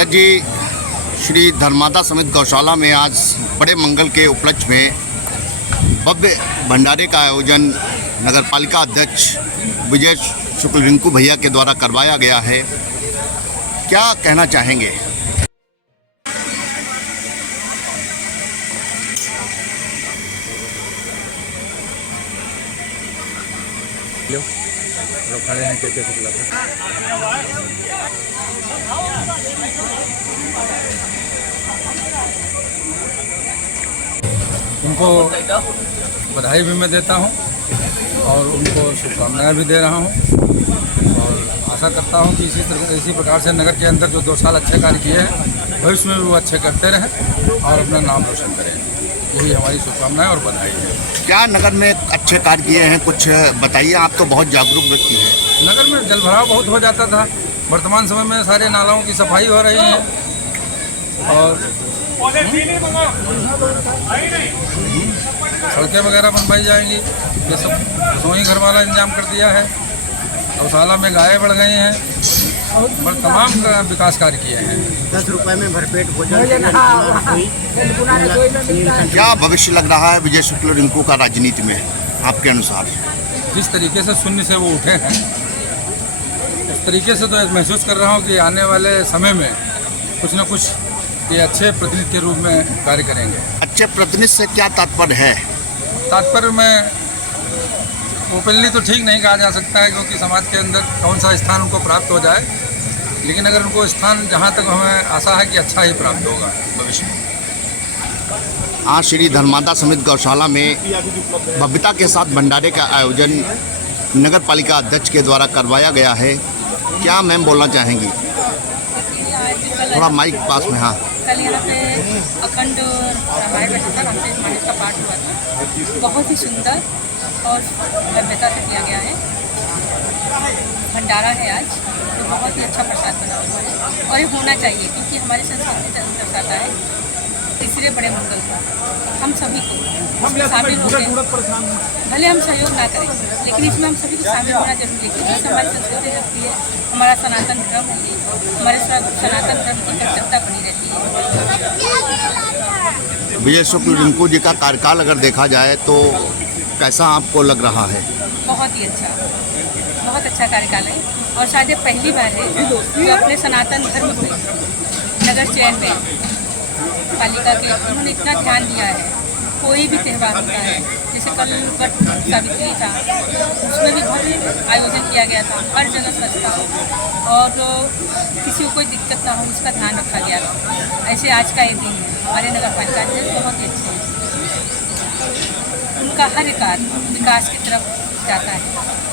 अध्यक्ष जी, श्री धर्मादा समित गौशाला में आज बड़े मंगल के उपलक्ष्य में भव्य भंडारे का आयोजन नगर पालिका अध्यक्ष विजय शुक्ल रिंकू भैया के द्वारा करवाया गया है। क्या कहना चाहेंगे? खड़े हैं कैसे उनको बधाई भी मैं देता हूं और उनको शुभकामनाएं भी दे रहा हूं और आशा करता हूं कि इसी प्रकार से नगर के अंदर जो 2 साल अच्छे कार्य किए हैं भविष्य में भी वो अच्छे करते रहें और अपना नाम रोशन करें। यही हमारी शुभकामनाएं और बधाई है। क्या नगर में अच्छे कार्य किए हैं, कुछ बताइए। आप तो बहुत जागरूक व्यक्ति हैं। नगर में जलभराव बहुत हो जाता था, वर्तमान समय में सारे नालों की सफाई हो रही है और सड़कें वगैरह बनवाई जाएंगी। ये सब रसोई घर वाला इंतजाम कर दिया है। गौशाला में गायें बढ़ गई हैं और तमाम विकास कार्य किए हैं। 10 रुपए में भरपेट भोजन। क्या भविष्य लग रहा है विजय शुक्ल रिंकू का राजनीति में आपके अनुसार? जिस तरीके से शून्य से वो उठे हैं उस तरीके से तो महसूस कर रहा हूँ कि आने वाले समय में कुछ न कुछ ये अच्छे प्रतिनिधि के रूप में कार्य करेंगे। अच्छे प्रतिनिधि से क्या तात्पर्य है? तात्पर्य में ओपनली तो ठीक नहीं कहा जा सकता है क्योंकि समाज के अंदर कौन सा स्थान उनको प्राप्त हो जाए, लेकिन अगर उनको स्थान जहाँ तक हमें आशा है कि अच्छा ही प्राप्त होगा भविष्य में। आज श्री धर्मादा समित गौशाला में भव्यता के साथ भंडारे का आयोजन नगर पालिका अध्यक्ष के द्वारा करवाया गया है। क्या मैम बोलना चाहेंगी? थोड़ा माइक पास में। हाँ, कल यहाँ पे अखंड रामायण था, रामचरितमानस का पाठ हुआ था। बहुत ही सुंदर और भव्यता से किया गया है। भंडारा है आज, तो बहुत ही अच्छा प्रसाद बना हुआ है और ये होना चाहिए क्योंकि हमारी संस्कृति दर्शाता है तीसरे बड़े मंगल को हम सभी को शामिल होकर, भले हम सहयोग ना करें लेकिन इसमें हम सभी को शामिल होना जरूरी है क्योंकि हमारी संस्कृति रखती है, हमारा सनातन धर्म है, हमारे सनातन धर्म की कर्तव्यता बनी रहती है। विजय शुक्ल रिंकू जी का कार्यकाल अगर देखा जाए तो कैसा आपको लग रहा है? बहुत ही अच्छा, बहुत अच्छा कार्यकाल है और शायद ये पहली बार है जो अपने सनातन धर्म पे नगर चयन में पालिका के उन्होंने इतना ध्यान दिया है। कोई भी त्यौहार होता है, जैसे कल वट सावित्री था, उसमें भी बहुत आयोजन किया गया था। हर जगह स्वच्छता हो और किसी को कोई दिक्कत ना हो उसका ध्यान रखा गया था। ऐसे आज का ये दिन है। हमारे नगर पालिका अध्यक्ष बहुत ही अच्छे हैं। उनका हर कार्य विकास की तरफ जाता है,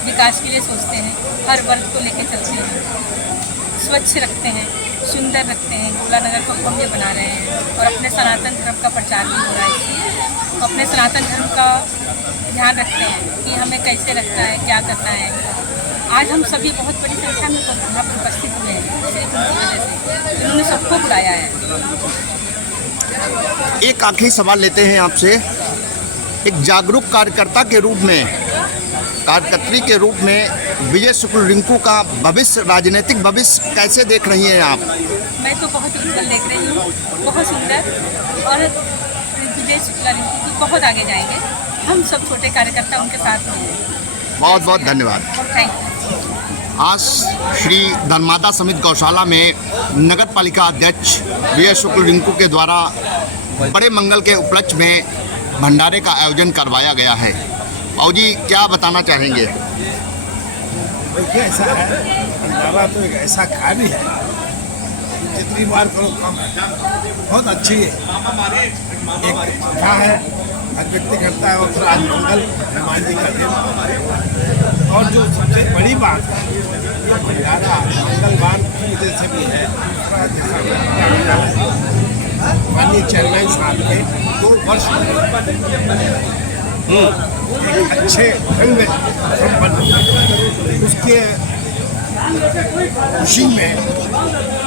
विकास के लिए सोचते हैं, हर वर्ग को लेकर चलते हैं, स्वच्छ रखते हैं, सुंदर रखते हैं, गोला नगर को भव्य बना रहे हैं और अपने सनातन धर्म का प्रचार भी हो रहा है। अपने सनातन धर्म का ध्यान रखते हैं कि हमें कैसे रखना है, क्या करना है। आज हम सभी बहुत बड़ी संख्या में यहाँ पर उपस्थित हुए हैं सिर्फ उनकी वजह से, उन्होंने सबको बुलाया है। एक आखिरी सवाल लेते हैं आपसे। एक जागरूक कार्यकर्ता के रूप में, कार्यकर्त्री के रूप में विजय शुक्ल रिंकू का भविष्य, राजनीतिक भविष्य कैसे देख रही हैं आप? मैं तो बहुत उज्जवल देख रही हूँ, बहुत सुंदर, और विजय शुक्ल रिंकू की बहुत आगे जाएंगे। हम सब छोटे कार्यकर्ता उनके साथ में हैं। बहुत बहुत धन्यवाद। Thank you. आज श्री धर्मादा समित गौशाला में नगर पालिका अध्यक्ष विजय शुक्ल रिंकू के द्वारा बड़े मंगल के उपलक्ष्य में भंडारे का आयोजन करवाया गया है। और जी क्या बताना चाहेंगे? देखिए, ऐसा है, भंडारा तो एक ऐसा कार्य है जितनी बार करो कम है। बहुत अच्छी है, एक कथा है, हर व्यक्ति करता है और फिर आज मंगल हनुमान जी का दिन। और जो सबसे बड़ी बात है, ये भंडारा मंगलवार की वजह से भी है। माननीय चेयरमैन साहब के 2 वर्ष एक अच्छे ढंग में संपन्न उसके खुशी में,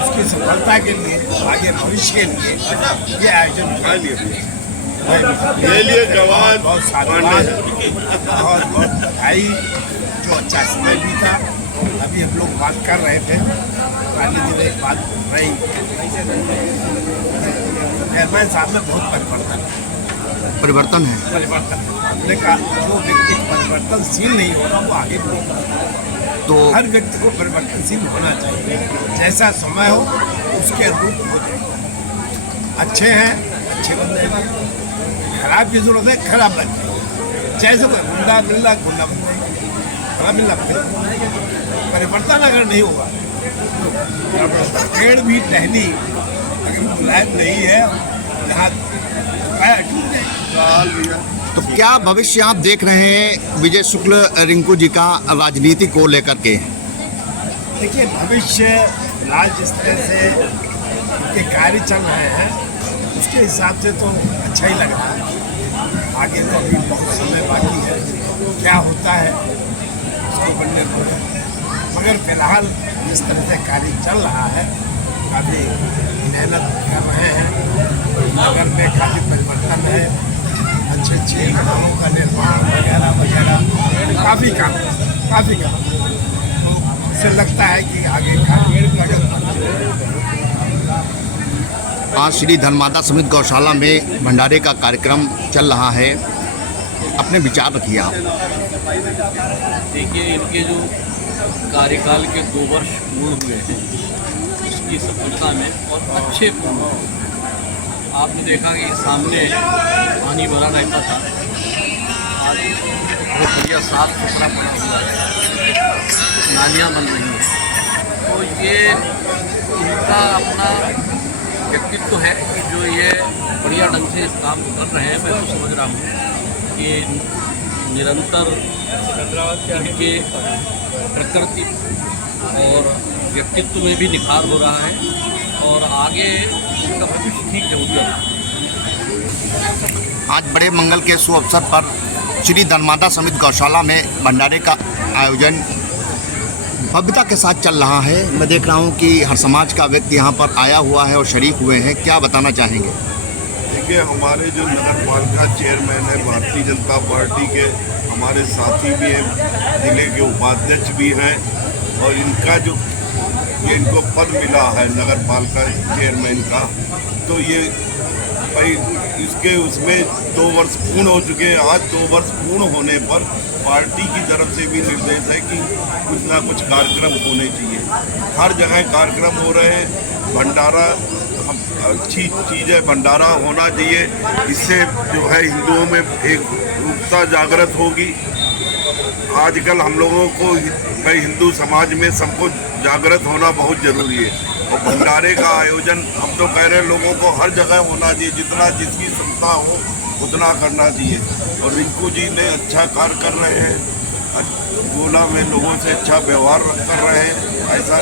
उसकी सफलता के लिए, आगे भविष्य के लिए ये आयोजन कर लिए जवान बहुत साधुवाद, बहुत बहुत बधाई। जो अच्छा समय भी था अभी हम लोग बात कर रहे थे, पहले दिन एक बात रही, चेयरमैन साहब में बहुत परिवर्तन है। हमने कहा जो व्यक्ति परिवर्तनशील नहीं होगा वो आगे नहीं बढ़ेगा। तो हर व्यक्ति को परिवर्तनशील होना चाहिए, जैसा समय हो उसके अनुरूप हो जाए। अच्छे हैं अच्छे बन जाएंगे, खराब की जरूरत है खराब बन जाएंगे, जैसे गुंडा मिलना गुंडा बन जाएंगे, खराब मिलना परिवर्तन अगर नहीं होगा तो पेड़ भी टहनी अगर मुलायम नहीं है यहाँ तो क्या भविष्य आप देख रहे हैं विजय शुक्ल रिंकू जी का राजनीति को लेकर के? देखिए भविष्य फिलहाल जिस तरह से उनके कार्य चल रहे हैं उसके हिसाब से तो अच्छा ही लग रहा है। आगे तो अभी बहुत समय बाकी है, क्या होता है उसको बनने को, मगर फिलहाल जिस तरह से कार्य चल रहा है काफ़ी मेहनत कर रहे हैं, नगर में काफ़ी परिवर्तन है, अच्छे अच्छे कामों का निर्माण वगैरह वगैरह काफ़ी काम इससे लगता है कि आगे आज श्री धर्मादा समिति गौशाला में भंडारे का कार्यक्रम चल रहा है, अपने विचार रखिए आप। देखिए इनके जो कार्यकाल के 2 वर्ष पूर्ण हुए हैं इसकी सफलता में और अच्छे पूर्ण, आपने देखा कि सामने पानी भरा रहता था, पानी बहुत बढ़िया साफ सुथरा पड़ा हुआ है, नालियाँ बन रही हैं। तो ये इनका अपना व्यक्तित्व है कि जो ये बढ़िया ढंग से इस काम को कर रहे हैं। मैं तो समझ रहा हूँ कि निरंतर इनके प्रकृति और व्यक्तित्व में भी निखार हो रहा है और आगे उनका भविष्य ठीक है उज्जवल। आज बड़े मंगल के शुभ अवसर पर श्री धर्मादा समिति गौशाला में भंडारे का आयोजन भव्यता के साथ चल रहा है। मैं देख रहा हूं कि हर समाज का व्यक्ति यहां पर आया हुआ है और शरीक हुए हैं, क्या बताना चाहेंगे? देखिए हमारे जो नगर पालिका चेयरमैन है भारतीय जनता पार्टी के, हमारे साथी भी हैं, जिले के उपाध्यक्ष भी हैं और इनका जो ये इनको पद मिला है नगर पालिका चेयरमैन का, तो ये भाई इसके उसमें 2 वर्ष पूर्ण हो चुके हैं। आज 2 वर्ष पूर्ण होने पर पार्टी की तरफ से भी निर्देश है कि कुछ ना कुछ कार्यक्रम होने चाहिए। हर जगह कार्यक्रम हो रहे हैं, भंडारा अच्छी चीज़ है, भंडारा होना चाहिए। इससे जो है हिंदुओं में एक एकता जागृत होगी। आजकल हम लोगों को भाई हिंदू समाज में सबको जागृत होना बहुत ज़रूरी है और भंडारे का आयोजन हम तो कह रहे हैं लोगों को हर जगह होना चाहिए, जितना जिसकी क्षमता हो उतना करना चाहिए। और रिंकू जी ने अच्छा कार्य कर रहे हैं, गोला में लोगों से अच्छा व्यवहार कर रहे हैं, ऐसा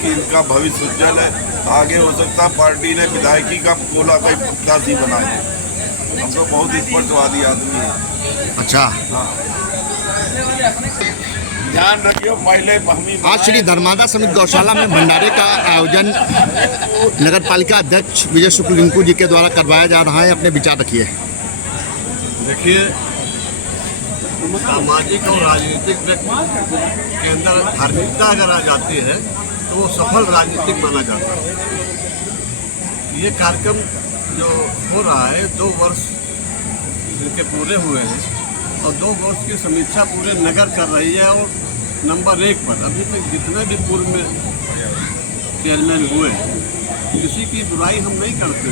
कि इनका भविष्य उज्जवल है। आगे हो सकता पार्टी ने विधायकी का गोला का प्रत्याशी बनाया, हम तो बहुत स्पष्टवादी आदमी है। अच्छा, हाँ ध्यान रखियो पहले आज श्री धर्मादा समिति गौशाला में भंडारे का आयोजन नगर पालिका अध्यक्ष विजय शुक्ल रिंकू जी के द्वारा करवाया जा रहा है, अपने विचार रखिए। देखिए सामाजिक और राजनीतिक व्यक्ति के अंदर धार्मिकता अगर आ जाती है तो वो सफल राजनीतिक माना जाता है। ये कार्यक्रम जो हो रहा है 2 वर्ष इनके पूरे हुए हैं और 2 वर्ष की समीक्षा पूरे नगर कर रही है और नंबर 1 पर अभी तक जितने भी पूर्व में चेयरमैन हुए किसी की बुराई हम नहीं करते,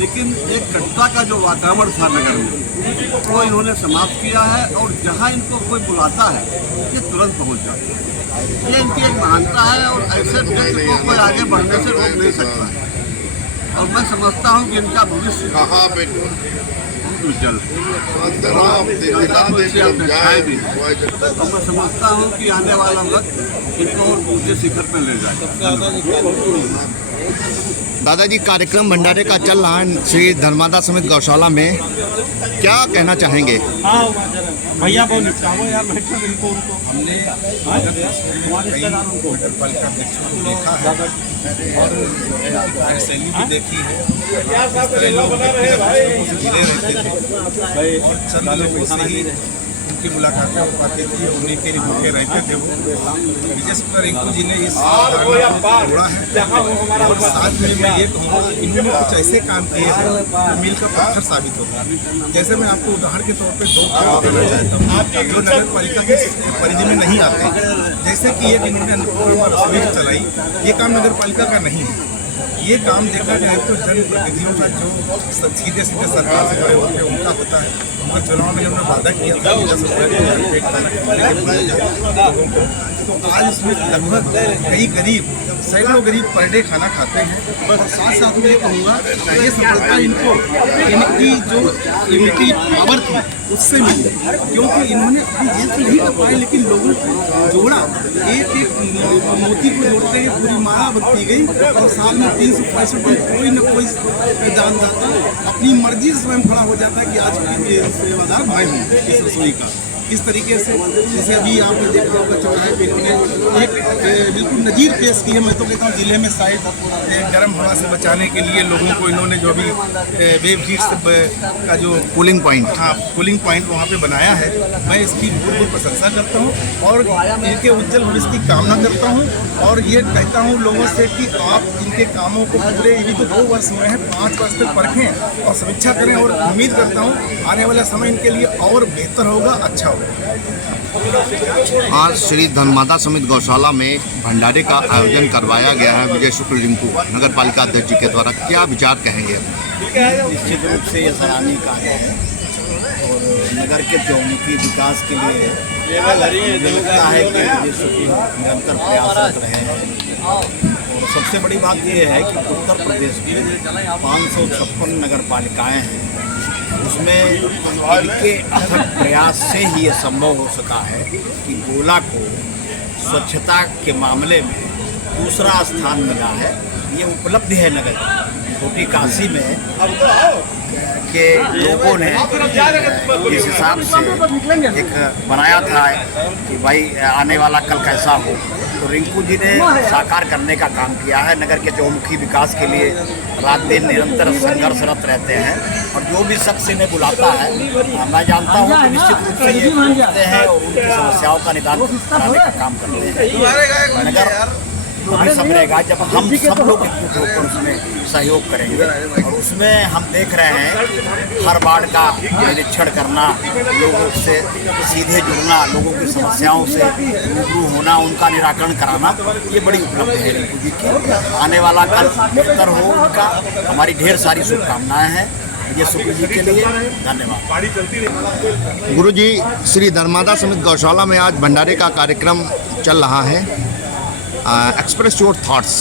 लेकिन एक कटुता का जो वातावरण था नगर में वो इन्होंने समाप्त किया है और जहां इनको कोई बुलाता है ये तुरंत पहुंच जाते हैं। ये इनकी एक महानता है और ऐसे व्यक्ति को कोई आगे बढ़ने से रोक नहीं सकता है और मैं समझता हूं कि इनका भविष्य कहाँ पे उज्जवल तो मैं समझता हूँ कि आने वाला वक्त इनको और ऊंचे शिखर पर ले जाए। दादाजी, कार्यक्रम भंडारे का चल रहा है श्री धर्मादा समिति गौशाला में, क्या कहना चाहेंगे? भैया को निपटाओ यार, इनको हमने नगर पालिका अध्यक्षों को देखा है और कार्यशैली भी देखी है, इस तरह लोग घिरे रहते थे और चंद लोग ऐसे ही उनकी मुलाकातें हो पाती थी, उन्हीं के भूखे रहते थे वो। विजय शुक्ला रिंकू जी ने इस धारणा को तोड़ा है और साथ में मैं ये कहूँगा इन्होंने कुछ ऐसे काम किए हैं जो मील का पत्थर साबित होता है। जैसे मैं आपको उदाहरण के तौर पर 2 काम देना चाहता हूँ जो नगर पालिका की परिधि में नहीं आते। जैसे कि एक इन्होंने अन्नपूर्णा रसोई चलाई, ये काम नगर पालिका का नहीं है। ये काम देखा जाए तो जनप्रतिनिधियों का जो सीधे सरकार से जुड़े होते हैं उनका होता है। उनका चुनाव में उन्होंने वादा किया था कि 10 रुपये पेट खाना खिलाने के लिए लोगों को, तो आज इसमें लगभग कई गरीब, सैकड़ों गरीब पर डे खाना खाते हैं। और साथ साथ में ये कहूँगा ये सफलता इनको इनकी जो इम्यूनिटी पावर थी उससे मिली, क्योंकि इन्होंने अपनी जेब से नहीं कर पाए लेकिन लोगों को जोड़ा। एक मोती को जोड़ते हुए पूरी माला बनती गई और साल में 365 दिन कोई न कोई दानदाता अपनी मर्जी से स्वयं खड़ा हो जाता है कि आज की सेवादार मैं हूँ इस रसोई का। इस तरीके से जैसे अभी आपने देखा होगा चौराहे पे इन्होंने एक बिल्कुल नज़ीर पेश की है। मैं तो कहता हूँ जिले में शायद गर्म हवा से बचाने के लिए लोगों को इन्होंने जो भी वेब हीट का जो कूलिंग पॉइंट, हाँ कूलिंग पॉइंट वहाँ पे बनाया है, मैं इसकी भरपूर प्रशंसा करता हूँ और इनके उज्जवल भविष्य की कामना करता हूँ। और ये कहता हूँ लोगों से कि आप इनके कामों को पूरे ये तो 2 वर्ष हुए हैं, 5 वर्ष तक परखें और समीक्षा करें और उम्मीद करता हूँ आने वाला समय इनके लिए और बेहतर होगा, अच्छा होगा। आज श्री धर्मादा समिति गौशाला में भंडारे का आयोजन करवाया गया है विजय शुक्ल रिंकू नगर पालिका अध्यक्ष जी के द्वारा, क्या विचार कहेंगे? निश्चित रूप से यह सराहनीय कार्य है और नगर के चौमुखी विकास के लिए मुझे लगता है कि विजय शुक्ल निरंतर प्रयासरत रहे हैं। और सबसे बड़ी बात यह है कि उत्तर प्रदेश में 556 नगर पालिकाएँ हैं, उसमें इनके अथक प्रयास से ही ये संभव हो सका है कि गोला को स्वच्छता के मामले में दूसरा स्थान मिला है। ये उपलब्धि है नगर छोटी काशी में के लोगों ने इस हिसाब से एक बनाया था कि भाई आने वाला कल कैसा हो, तो रिंकू जी ने साकार करने का काम किया है। नगर के चौमुखी विकास के लिए रात दिन निरंतर संघर्षरत रहते हैं और जो भी शख्स इन्हें बुलाता है मैं जानता हूँ कि निश्चित रूप से ये पहुँचते हैं और उनकी समस्याओं का निदान कराने का काम करते हैं। नगर भी संभलेगा जब हम सब लोग एकजुट होकर उसमें सहयोग करेंगे। और उसमें हम देख रहे हैं हर वार्ड का निरीक्षण करना, लोगों से सीधे जुड़ना, लोगों की समस्याओं से रूबरू होना, उनका निराकरण कराना, ये बड़ी उपलब्धि है रिंकू जी की। आने वाला कल बेहतर हो उनका हमारी ढेर सारी शुभकामनाएं हैं विजय शुक्ल जी के लिए। धन्यवाद। गुरु जी, श्री धर्मादा समिति गौशाला में आज भंडारे का कार्यक्रम चल रहा है। एक्सप्रेस योर थॉट्स,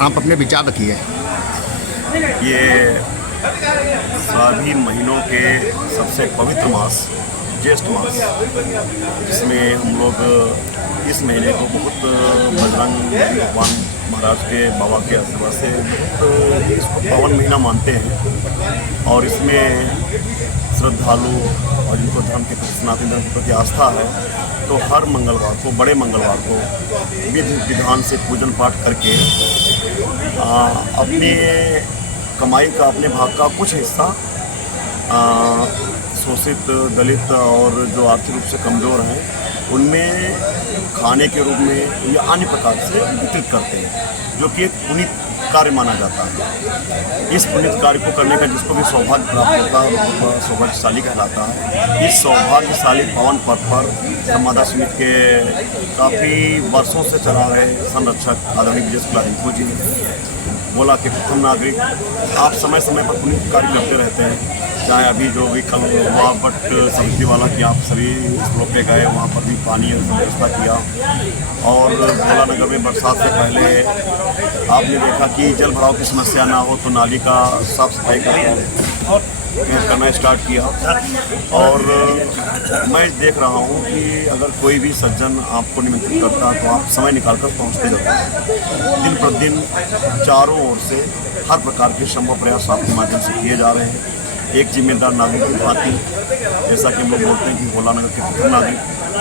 आप अपने विचार रखिए। ये सभी महीनों के सबसे पवित्र मास ज्येष्ठ मास, जिसमें हम लोग इस महीने को बहुत बजरंग भगवान महाराज के बाबा के आशीर्वाद से बहुत इसको पावन महीना मानते हैं। और इसमें श्रद्धालु और जिनको धर्म के प्रति सनातन धर्म के प्रति आस्था है, तो हर मंगलवार को, बड़े मंगलवार को विधि विधान से पूजन पाठ करके अपने कमाई का, अपने भाग का कुछ हिस्सा शोषित, दलित और जो आर्थिक रूप से कमज़ोर हैं उनमें खाने के रूप में या अन्य प्रकार से वितरित करते हैं, जो कि एक पुनीत कार्य माना जाता है। इस पुनीत कार्य को करने का जिसको भी सौभाग्य प्राप्त होता है वो सौभाग्यशाली कहलाता है। इस सौभाग्यशाली पावन पद पर धर्मादा समिति के काफ़ी वर्षों से चला रहे संरक्षक आदरणीय विजय शुक्ला रिंकू जी ने बोला कि प्रथम नागरिक आप समय समय पर पुनीत कार्य करते रहते हैं। चाहे अभी जो भी कल हुआ बट समिति वाला कि आप सभी स्थलों पे गए, वहाँ पर भी पानी व्यवस्था किया। और भोला नगर में बरसात से पहले आपने देखा कि जल भराव की समस्या ना हो तो नाली का साफ सफाई करना स्टार्ट किया। और मैं देख रहा हूँ कि अगर कोई भी सज्जन आपको निमंत्रित करता तो आप समय निकाल कर पहुँचते जाते हैं। दिन प्रतिदिन चारों ओर से हर प्रकार के संभव प्रयास आपके माध्यम से किए जा रहे हैं। एक जिम्मेदार नागरिक की भांति, जैसा कि हम लोग बोलते हैं कि भोला नगर के प्रथम नागरिक,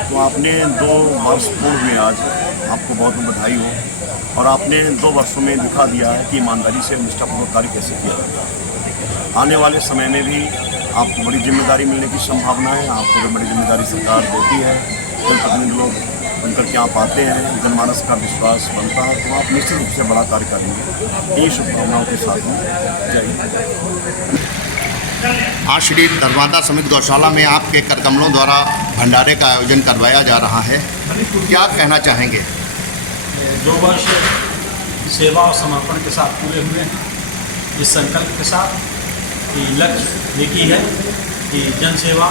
तो आपने 2 वर्ष पूर्व में आज आपको बहुत बहुत बधाई हो। और आपने 2 वर्षों में दिखा दिया है कि ईमानदारी से निष्ठापूर्वक कार्य कैसे किया जाता है। आने वाले समय में भी आपको बड़ी जिम्मेदारी मिलने की संभावना है। आपको भी बड़ी जिम्मेदारी सरकार देती है। जनप्रतिनिधि लोग बनकर के आप आते हैं, जनमानस का विश्वास बनता है, तो आप निश्चित रूप से बड़ा कार्य करेंगे। यही शुभकामनाओं के साथ हूँ। जय हिंद। आज श्री धर्मादा समिति गौशाला में आपके करकमलों द्वारा भंडारे का आयोजन करवाया जा रहा है, क्या कहना चाहेंगे? 2 वर्ष सेवा और समर्पण के साथ पूरे हुए हैं, इस संकल्प के साथ कि लक्ष्य एक ही है कि जन सेवा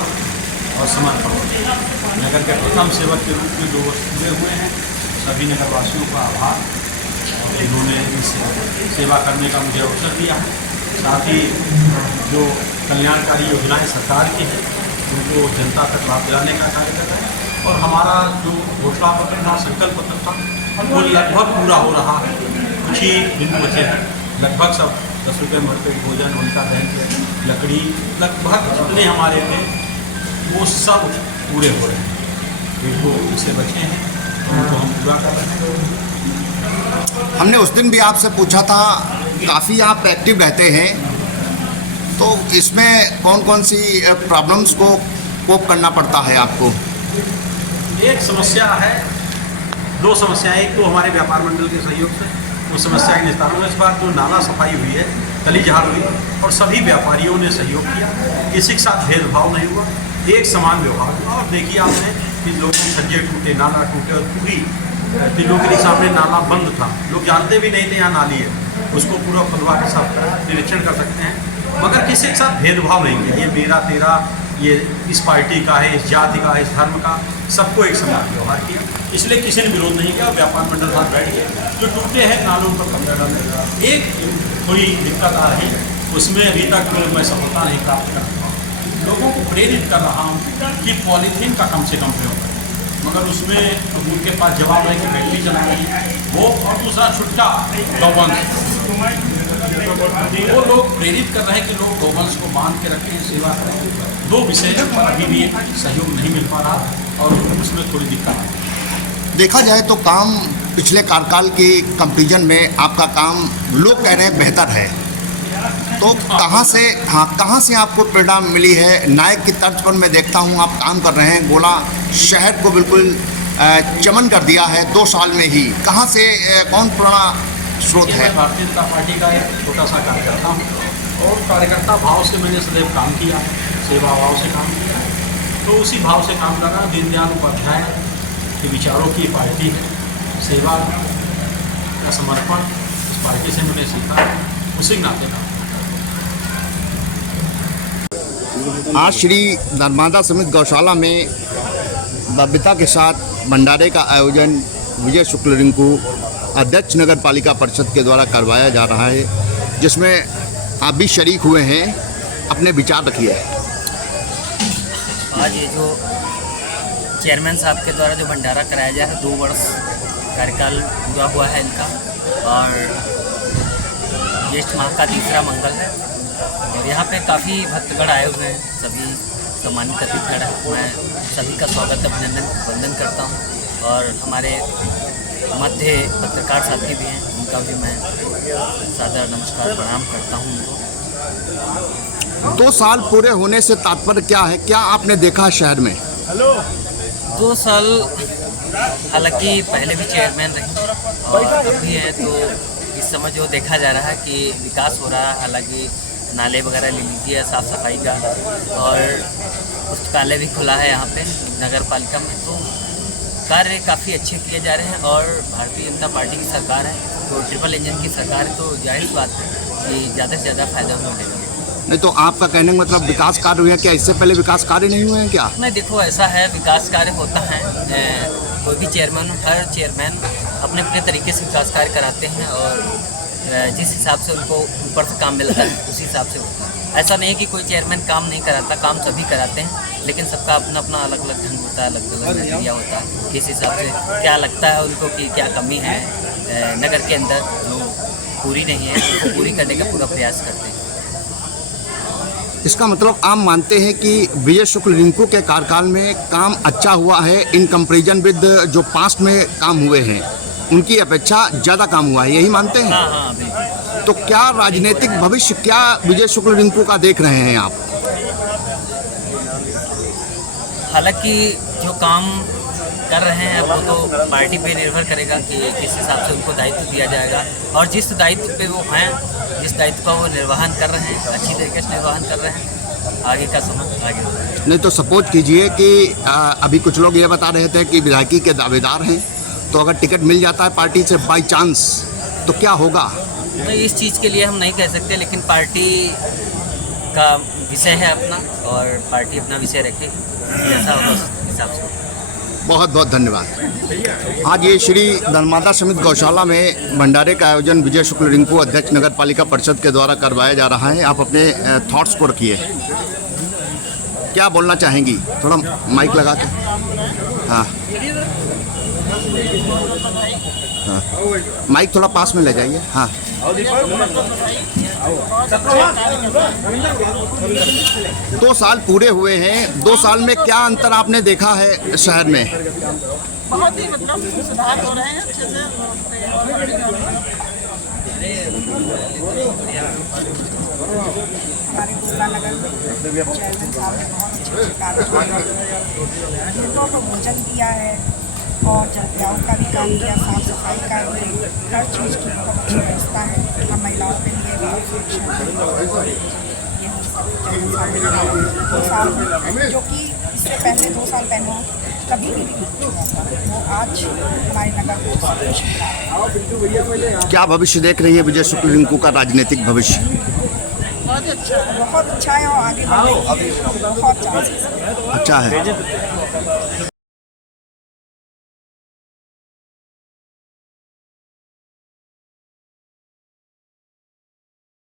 और समर्पण। नगर के प्रथम सेवक के रूप में 2 वर्ष पूरे हुए हैं। सभी नगरवासियों का आभार, और इन्होंने इस सेवा करने का मुझे अवसर दिया है। साथ ही जो कल्याणकारी योजनाएं सरकार की हैं उनको जनता तक लाभ दिलाने का कार्य कर रहे हैं। और हमारा जो घोषणा पत्र था, संकल्प पत्र था, वो लगभग पूरा हो रहा है। कुछ ही दिन बचे हैं, लगभग सब 10 रुपये मरपेट भोजन, उनका बैंक, लकड़ी, लगभग जितने हमारे थे वो सब पूरे हो रहे हैं। जो इससे बचे हैं उनको हम पूरा कर रहे हैं। हमने उस दिन भी आपसे पूछा था, काफ़ी आप एक्टिव रहते हैं, तो इसमें कौन कौन सी प्रॉब्लम्स को कोप करना पड़ता है आपको? एक समस्या है, 2 समस्याएं। एक तो हमारे व्यापार मंडल के सहयोग से वो समस्या के निस्तारण में इस बार जो नाला सफाई हुई है, तली झाड़ हुई, और सभी व्यापारियों ने सहयोग किया, किसी के साथ भेदभाव नहीं हुआ, एक समान व्यवहार हुआ। और देखिए आपने कि लोग छज्जे टूटे, नाला टूटे, और पूरी तिलों के सामने नाला बंद था, लोग जानते भी नहीं थे यहाँ नाली है, उसको पूरा खुलवा के साफ करा, निरीक्षण कर सकते हैं। मगर किसी के साथ भेदभाव नहीं किया, ये मेरा तेरा, ये इस पार्टी का है, इस जाति का है, इस धर्म का, सबको एक समान व्यवहार किया। इसलिए किसी ने विरोध नहीं किया। व्यापार मंडल साथ बैठ गए, जो टूटे हैं नालों पर कब्जा डालने, एक थोड़ी दिक्कत आ रही, उसमें अभी तक मैं सफलता नहीं प्राप्त कर पाऊँ। लोगों को प्रेरित कर रहा हूँ कि पॉलीथीन का कम से कम प्रयोग करें, मगर उसमें उनके पास जवाब है कि बैटरी चला रही वो, और दूसरा छुट्टा गौवंश, वो लोग प्रेरित कर रहे हैं कि लोग गौवंश को बांध के रखें, सेवा करें। 2 विषय पर अभी भी सहयोग नहीं मिल पा रहा, और उसमें थोड़ी दिक्कत है। देखा जाए तो काम पिछले कार्यकाल के कंपैरिजन में आपका काम लोग कह रहे हैं बेहतर है, तो कहाँ से आपको प्रेरणा मिली है? नायक की तर्ज पर मैं देखता हूँ आप काम कर रहे हैं, गोला शहर को बिल्कुल चमन कर दिया है 2 साल में ही। कहाँ से कौन प्रेरणा स्रोत है? मैं भारतीय जनता पार्टी का एक छोटा सा कार्यकर्ता हूँ, और कार्यकर्ता भाव से मैंने सदैव काम किया, सेवा भाव से काम किया, तो उसी भाव से काम कर रहा। दीनदयाल उपाध्याय के विचारों की पार्टी है, सेवा का समर्पण इस पार्टी से मैंने सीखा, उसी नाते काम। आज श्री धर्मादा समिति गौशाला में भव्यता के साथ भंडारे का आयोजन विजय शुक्ल रिंकू अध्यक्ष नगर पालिका परिषद के द्वारा करवाया जा रहा है, जिसमें आप भी शरीक हुए हैं। अपने विचार रखिए। आज ये जो चेयरमैन साहब के द्वारा जो भंडारा कराया जा रहा है, 2 वर्ष कार्यकाल पूरा हुआ है इनका, और ज्येष्ठ माह का 3रा मंगल है, और यहाँ पे काफ़ी भक्तगण आए हुए हैं, सभी सम्मानित अतिथिगण हैं। मैं सभी का स्वागत अभिनंदन वंदन करता हूँ, और हमारे मध्य पत्रकार साथी भी हैं, उनका भी मैं सादर नमस्कार प्रणाम करता हूँ उनको। 2 साल पूरे होने से तात्पर्य क्या है? क्या आपने देखा शहर में? 2 साल, हालांकि पहले भी चेयरमैन रही और अभी है, तो इस समय जो देखा जा रहा है कि विकास हो रहा है। हालांकि नाले वगैरह ले लीजिए, साफ़ सफाई का, और पुस्तकालय भी खुला है यहाँ पे नगर पालिका में, तो कार्य काफ़ी अच्छे किए जा रहे हैं। और भारतीय जनता पार्टी की सरकार है, तो ट्रिपल इंजन की सरकार है, तो जाहिर बात है कि ज़्यादा से ज़्यादा फायदा मिलेगा। नहीं तो आपका कहने का मतलब विकास कार्य हुए हैं क्या? इससे पहले विकास कार्य नहीं हुए हैं क्या? नहीं, देखो ऐसा है, विकास कार्य होता है, कोई भी चेयरमैन, हर चेयरमैन अपने अपने तरीके से विकास कार्य कराते हैं, और जिस हिसाब से उनको ऊपर से काम मिलता है उसी हिसाब से होता है। ऐसा नहीं है कि कोई चेयरमैन काम नहीं कराता, काम सभी कराते हैं, लेकिन सबका अपना अपना अलग अलग ढंग होता है, अलग अलग नजरिया होता है, किस हिसाब से क्या लगता है उनको कि क्या कमी है नगर के अंदर जो पूरी नहीं है, उसको पूरी करने का पूरा प्रयास करते हैं। इसका मतलब आप मानते हैं कि विजय शुक्ल रिंकू के कार्यकाल में काम अच्छा हुआ है इन कंपैरिजन विद जो पास्ट में काम हुए हैं, उनकी अपेक्षा ज़्यादा काम हुआ है, यही मानते हैं? हाँ, बिल्कुल। तो क्या राजनीतिक भविष्य क्या विजय शुक्ल रिंकू का देख रहे हैं आप? हालांकि जो काम कर रहे हैं वो तो पार्टी पे निर्भर करेगा कि किस हिसाब से उनको दायित्व दिया जाएगा, और जिस दायित्व पे वो हैं, जिस दायित्व का वो निर्वहन कर रहे हैं, अच्छी तरीके से निर्वहन कर रहे हैं, आगे का समय आगे होगा। नहीं तो सपोज कीजिए कि अभी कुछ लोग ये बता रहे थे कि विधायकी के दावेदार हैं, तो अगर टिकट मिल जाता है पार्टी से बाई चांस तो क्या होगा? तो इस चीज़ के लिए हम नहीं कह सकते, लेकिन पार्टी का विषय है अपना, और पार्टी अपना विषय रखे, जैसा होगा उस हिसाब से। बहुत बहुत धन्यवाद। आज ये श्री धर्मादा समिति गौशाला में भंडारे का आयोजन विजय शुक्ल रिंकू अध्यक्ष नगर पालिका परिषद के द्वारा करवाया जा रहा है। आप अपने थॉट्स को रखिए, क्या बोलना चाहेंगी? थोड़ा माइक लगा के। हाँ हाँ, माइक थोड़ा पास में ले जाइए। हाँ, 2 साल पूरे हुए हैं। 2 साल में क्या अंतर आपने देखा है शहर में? बहुत ही मतलब सुधार हो रहे हैं अच्छे से। हमारे गुप्ता नगर में चेयरमैन साहब ने बहुत अच्छे कार्य किए, लोगों को भोजन दिया है और जनताओं का भी काम किया, साफ सफाई का भी, हर चीज़ की बहुत अच्छी व्यवस्था है। हम महिलाओं के लिए जो कि इससे पहले 2 साल पहले कभी भी नहीं हुआ था, वो आज हमारे नगर को सब कुछ मिला है। क्या भविष्य देख रही है विजय शुक्ल रिंकू का राजनीतिक भविष्य? बहुत अच्छा है और आगे बढ़ने की बहुत चांसेस है। अच्छा है।